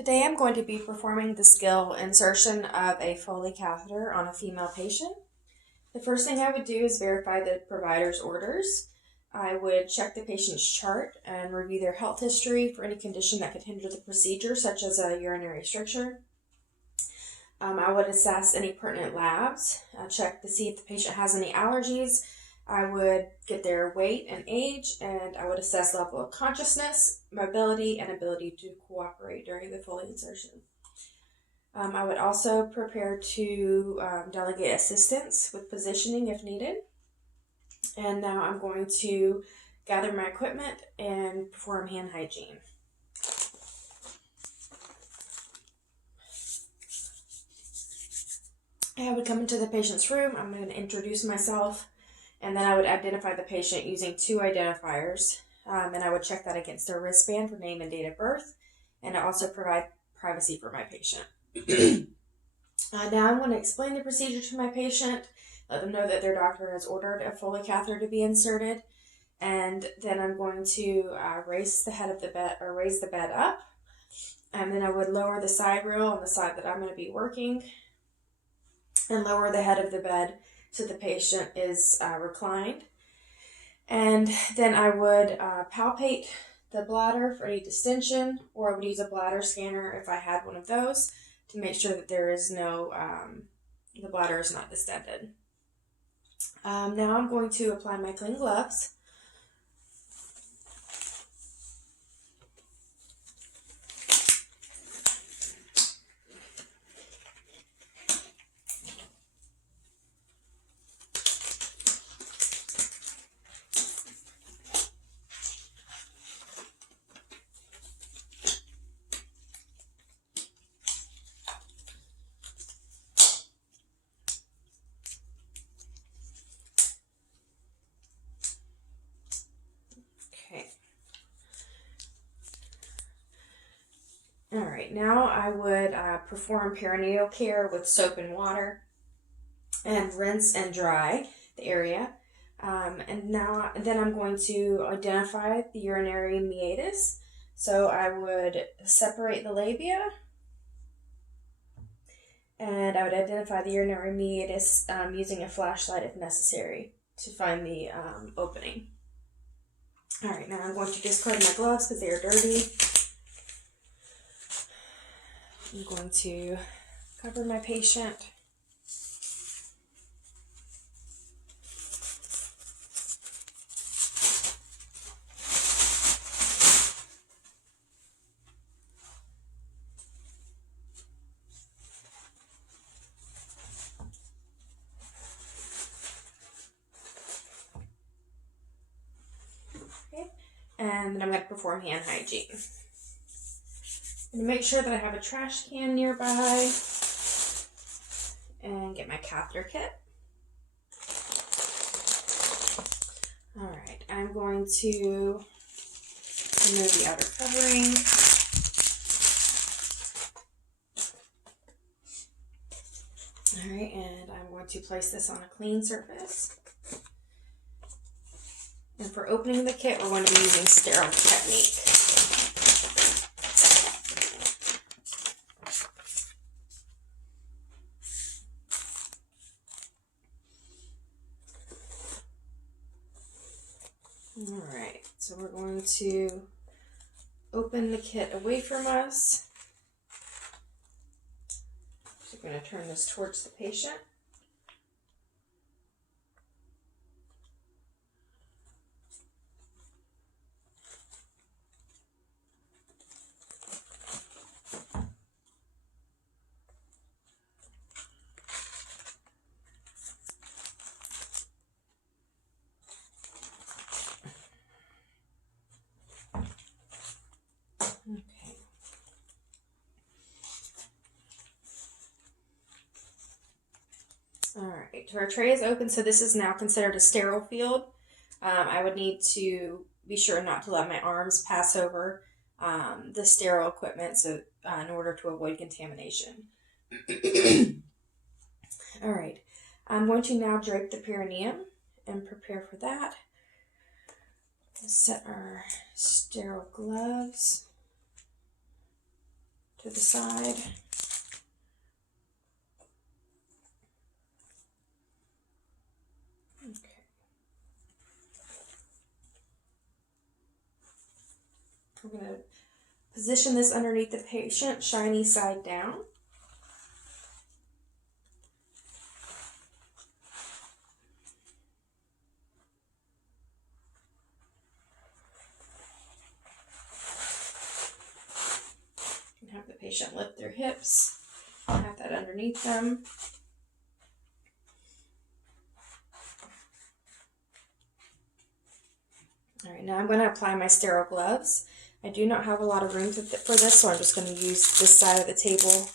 Today I'm going to be performing the skill insertion of a Foley catheter on a female patient. The first thing I would do is verify the provider's orders. I would check the patient's chart and review their health history for any condition that could hinder the procedure, such as a urinary stricture. I would assess any pertinent labs, check to see if the patient has any allergies. I would get their weight and age, and I would assess level of consciousness, mobility, and ability to cooperate during the Foley insertion. I would also prepare to delegate assistance with positioning if needed. And now I'm going to gather my equipment and perform hand hygiene. I would come into the patient's room. I'm going to introduce myself, and then I would identify the patient using two identifiers, and I would check that against their wristband for name and date of birth, and I also provide privacy for my patient. Now I'm going to explain the procedure to my patient, let them know that their doctor has ordered a Foley catheter to be inserted, and then I'm going to raise the head of the bed, or raise the bed up, and then I would lower the side rail on the side that I'm going to be working, and lower the head of the bed so the patient is reclined. And then I would palpate the bladder for any distension, or I would use a bladder scanner if I had one of those to make sure that there is no, the bladder is not distended. Now I'm going to apply my clean gloves. Alright, now I would perform perineal care with soap and water and rinse and dry the area. And then I'm going to identify the urinary meatus. So I would separate the labia, and I would identify the urinary meatus using a flashlight if necessary to find the opening. Alright, now I'm going to discard my gloves because they are dirty. I'm going to cover my patient. Okay, and then I'm going to perform hand hygiene. And make sure that I have a trash can nearby and get my catheter kit. Alright, I'm going to remove the outer covering. Alright, and I'm going to place this on a clean surface. And for opening the kit, we're going to be using sterile technique. Alright, so we're going to open the kit away from us. So we're going to turn this towards the patient. Okay. Alright, so our tray is open, so this is now considered a sterile field. I would need to be sure not to let my arms pass over the sterile equipment in order to avoid contamination. Alright, I'm going to now drape the perineum and prepare for that. Set our sterile gloves. to the side. Okay. We're going to position this underneath the patient, shiny side down. And have the patient lift their hips, have that underneath them. All right, now I'm going to apply my sterile gloves. I do not have a lot of room for this, so I'm just going to use this side of the table.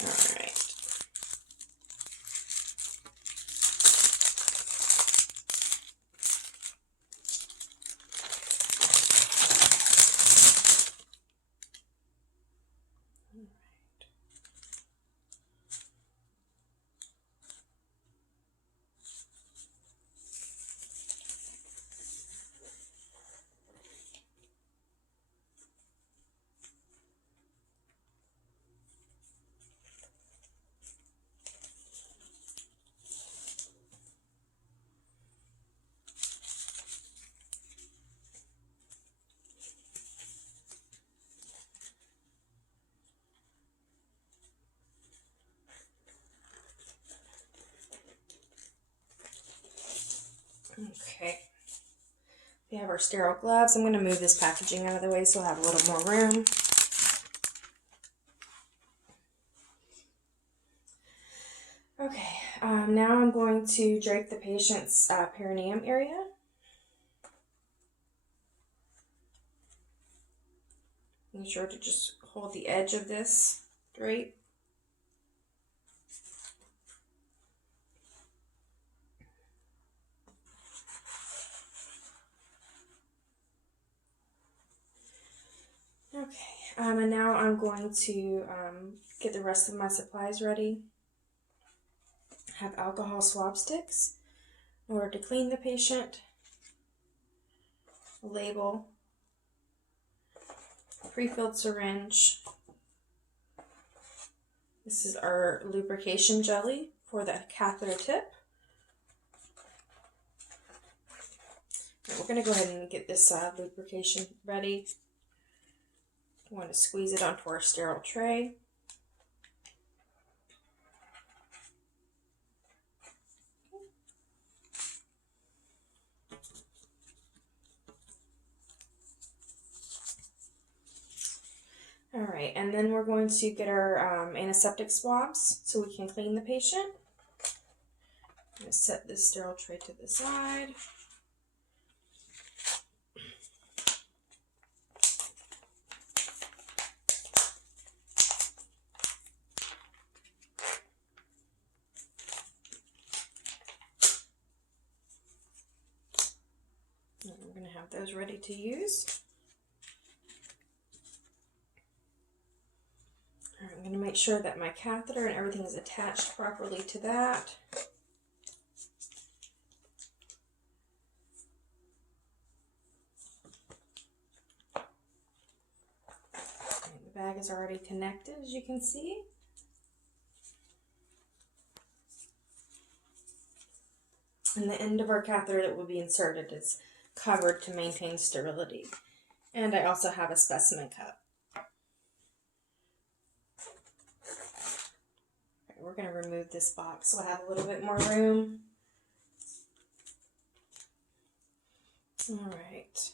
All right. Okay, we have our sterile gloves. I'm going to move this packaging out of the way so we'll have a little more room. Okay, now I'm going to drape the patient's perineum area. Make sure to just hold the edge of this drape. Okay, and now I'm going to get the rest of my supplies ready. I have alcohol swab sticks in order to clean the patient, a label, a pre-filled syringe. This is our lubrication jelly for the catheter tip. Right, we're going to go ahead and get this lubrication ready. We want to squeeze it onto our sterile tray. All right, and then we're going to get our antiseptic swabs so we can clean the patient. I'm going to set this sterile tray to the side. And we're going to have those ready to use. All right, I'm going to make sure that my catheter and everything is attached properly to that. And the bag is already connected, as you can see. And the end of our catheter that will be inserted is covered to maintain sterility. And I also have a specimen cup. Okay, we're going to remove this box so I have a little bit more room. All right.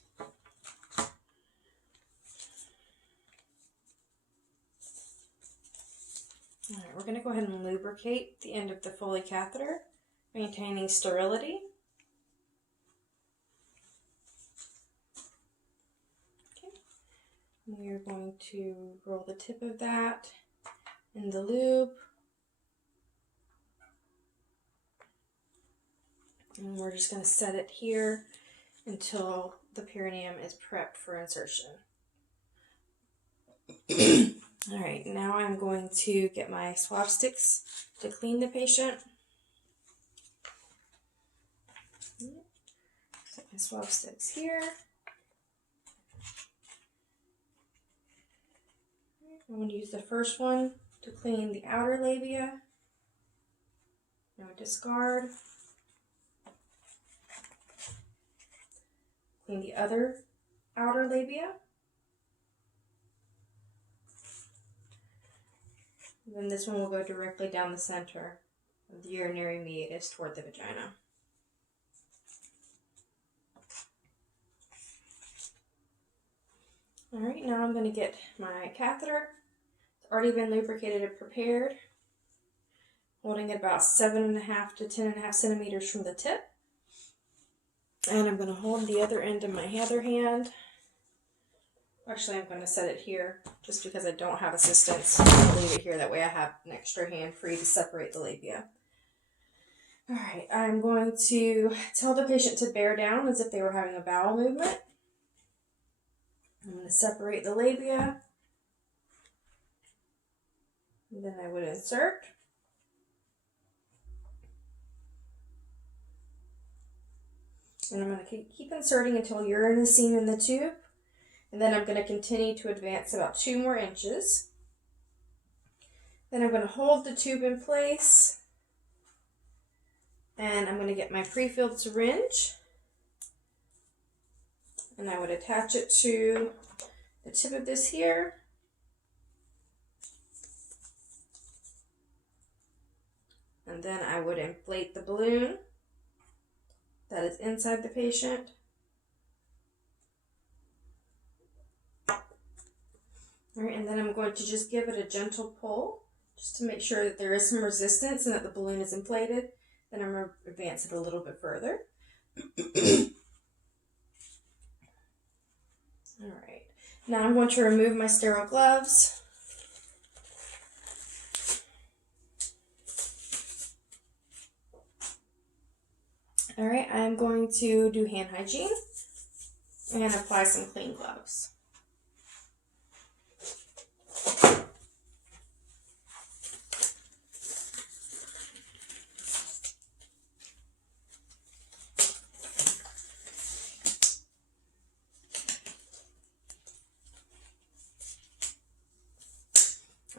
All right, we're going to go ahead and lubricate the end of the Foley catheter, maintaining sterility. We are going to roll the tip of that in the lube. And we're just going to set it here until the perineum is prepped for insertion. All right, now I'm going to get my swab sticks to clean the patient. Set my swab sticks here. I'm going to use the first one to clean the outer labia. Now discard. Clean the other outer labia. And then this one will go directly down the center of the urinary meatus toward the vagina. Alright, now I'm going to get my catheter. It's already been lubricated and prepared. Holding it about 7.5 to 10.5 centimeters from the tip. And I'm going to hold the other end in my other hand. Actually, I'm going to set it here just because I don't have assistance. I'll leave it here, that way I have an extra hand free to separate the labia. Alright, I'm going to tell the patient to bear down as if they were having a bowel movement. I'm going to separate the labia. And then I would insert. And I'm going to keep inserting until urine is seen in the tube. And then I'm going to continue to advance about 2 more inches. Then I'm going to hold the tube in place. And I'm going to get my pre-filled syringe. And I would attach it to the tip of this here. And then I would inflate the balloon that is inside the patient. Alright, and then I'm going to just give it a gentle pull, just to make sure that there is some resistance and that the balloon is inflated. Then I'm going to advance it a little bit further. Alright, now I'm going to remove my sterile gloves. Alright, I'm going to do hand hygiene and apply some clean gloves.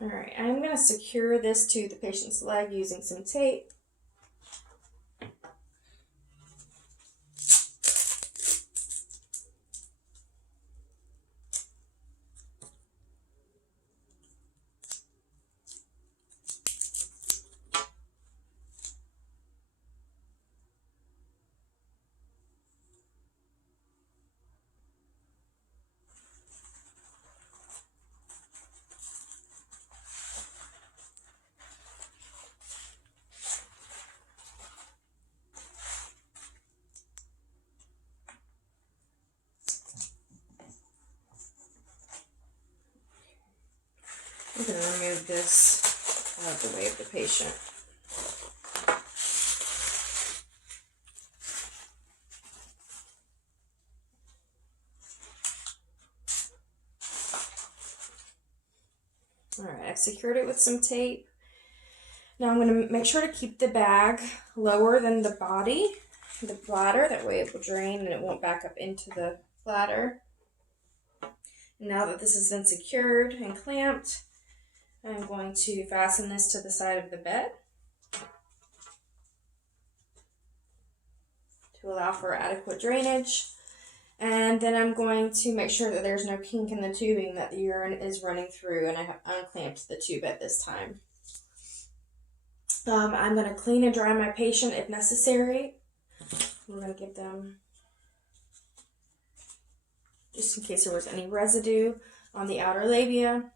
Alright, I'm going to secure this to the patient's leg using some tape. I'm going to remove this out of the way of the patient. Alright, I've secured it with some tape. Now I'm going to make sure to keep the bag lower than the body, the bladder, that way it will drain and it won't back up into the bladder. Now that this has been secured and clamped, I'm going to fasten this to the side of the bed to allow for adequate drainage. And then I'm going to make sure that there's no kink in the tubing, that the urine is running through, and I have unclamped the tube at this time. I'm going to clean and dry my patient if necessary. We're going to give them, just in case there was any residue on the outer labia.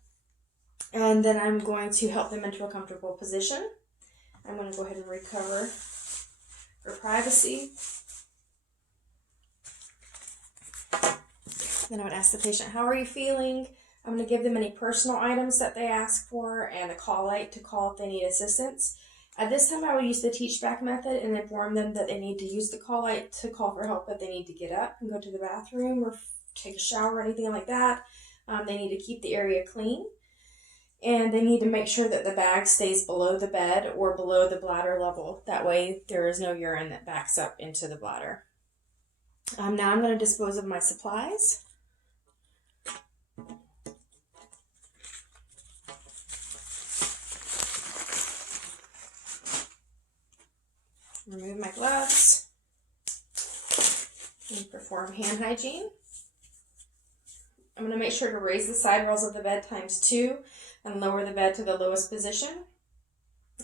And then I'm going to help them into a comfortable position. I'm going to go ahead and recover for privacy. Then I would ask the patient, how are you feeling? I'm going to give them any personal items that they ask for and a call light to call if they need assistance. At this time, I would use the teach back method and inform them that they need to use the call light to call for help if they need to get up and go to the bathroom or take a shower or anything like that. They need to keep the area clean. And they need to make sure that the bag stays below the bed or below the bladder level. That way there is no urine that backs up into the bladder. Now I'm going to dispose of my supplies. Remove my gloves and perform hand hygiene. I'm going to make sure to raise the side rails of the bed ×2 and lower the bed to the lowest position.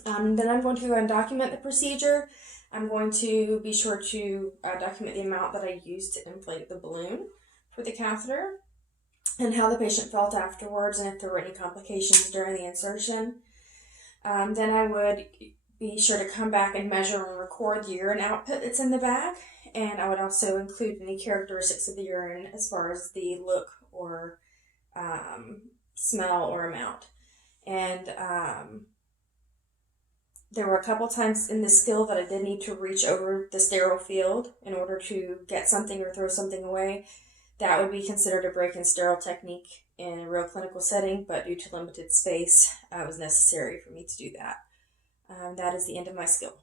Then I'm going to go and document the procedure. I'm going to be sure to document the amount that I used to inflate the balloon for the catheter and how the patient felt afterwards and if there were any complications during the insertion. Then I would be sure to come back and measure and record the urine output that's in the bag, and I would also include any characteristics of the urine as far as the look or smell or amount. And there were a couple times in this skill that I did need to reach over the sterile field in order to get something or throw something away. That would be considered a break-in sterile technique in a real clinical setting, but due to limited space, it was necessary for me to do that. That is the end of my skill.